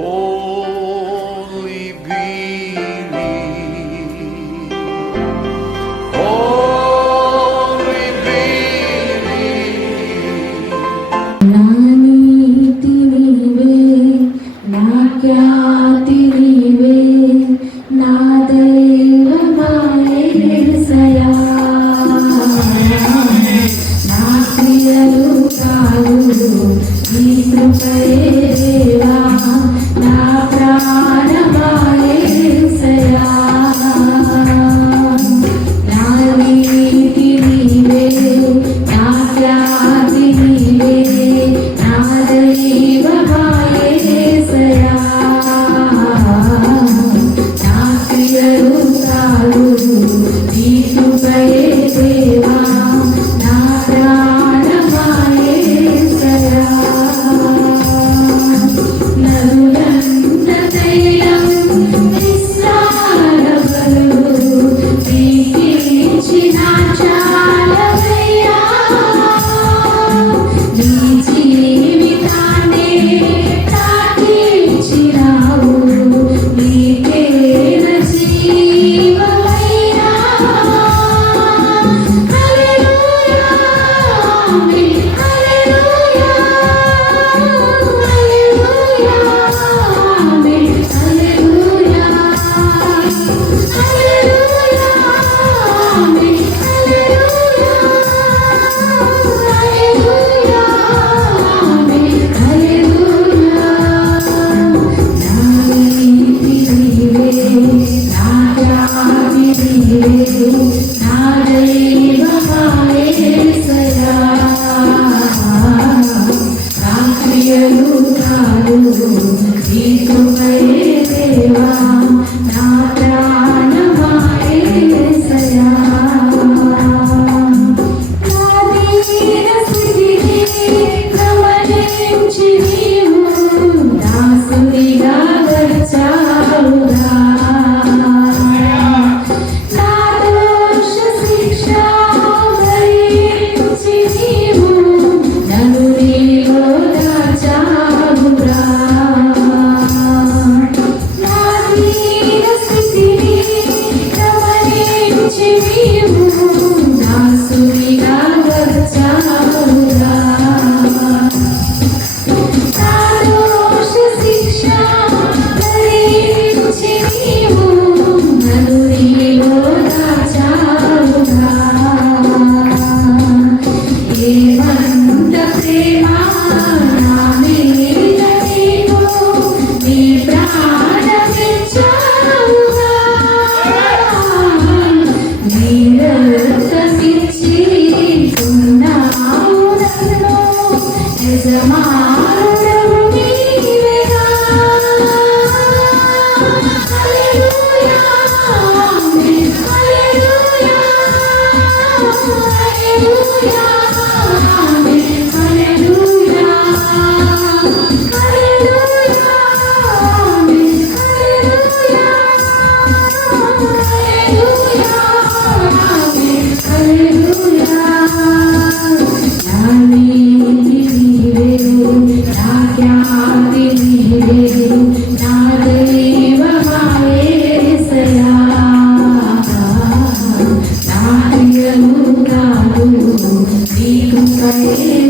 Oh.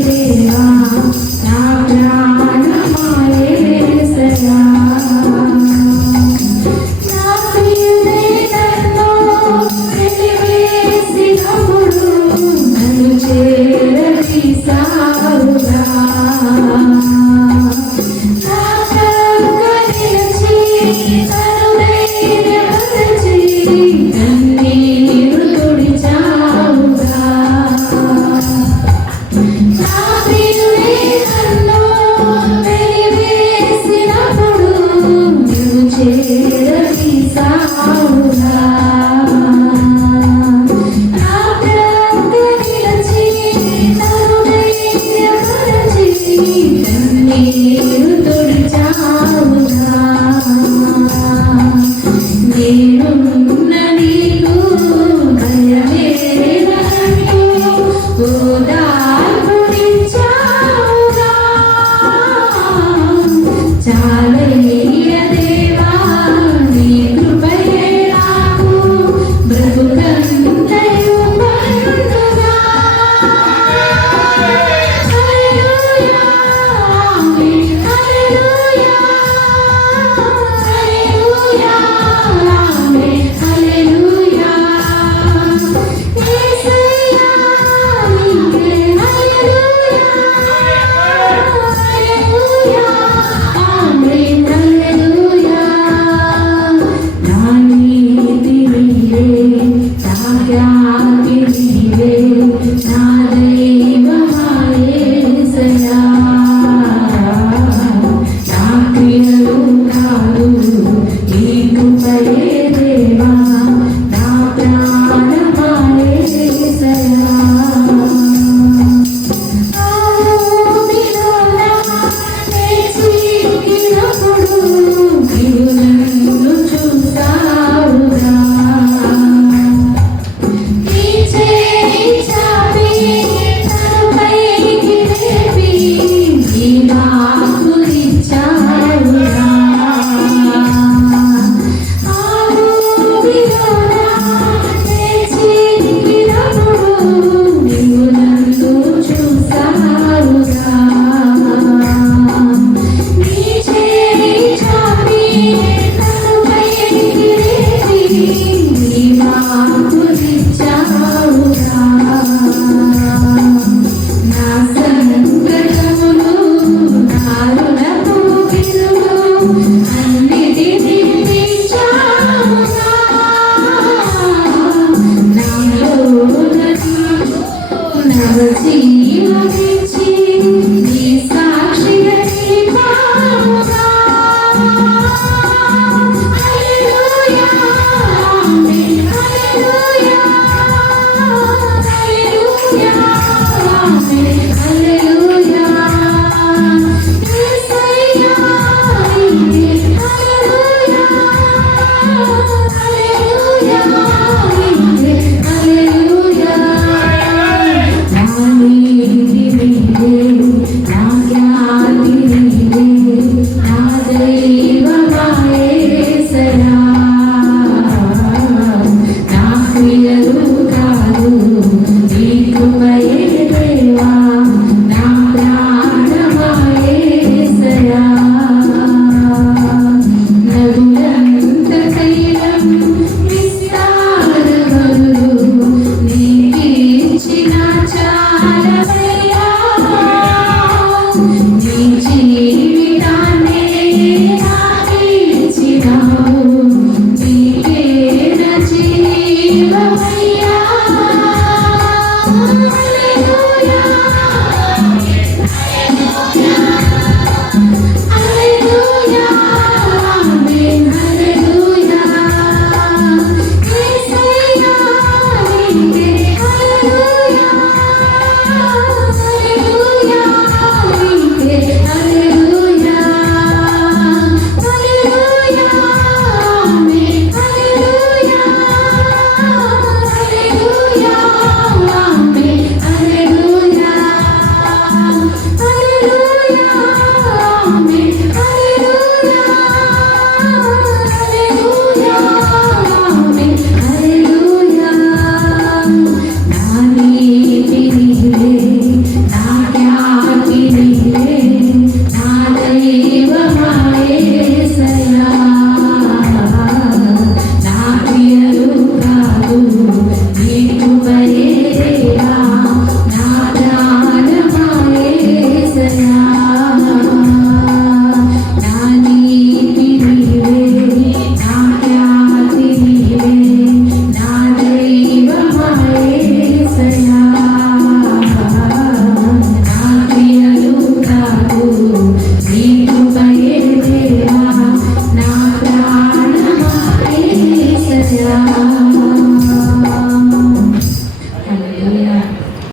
Shiva, two, three.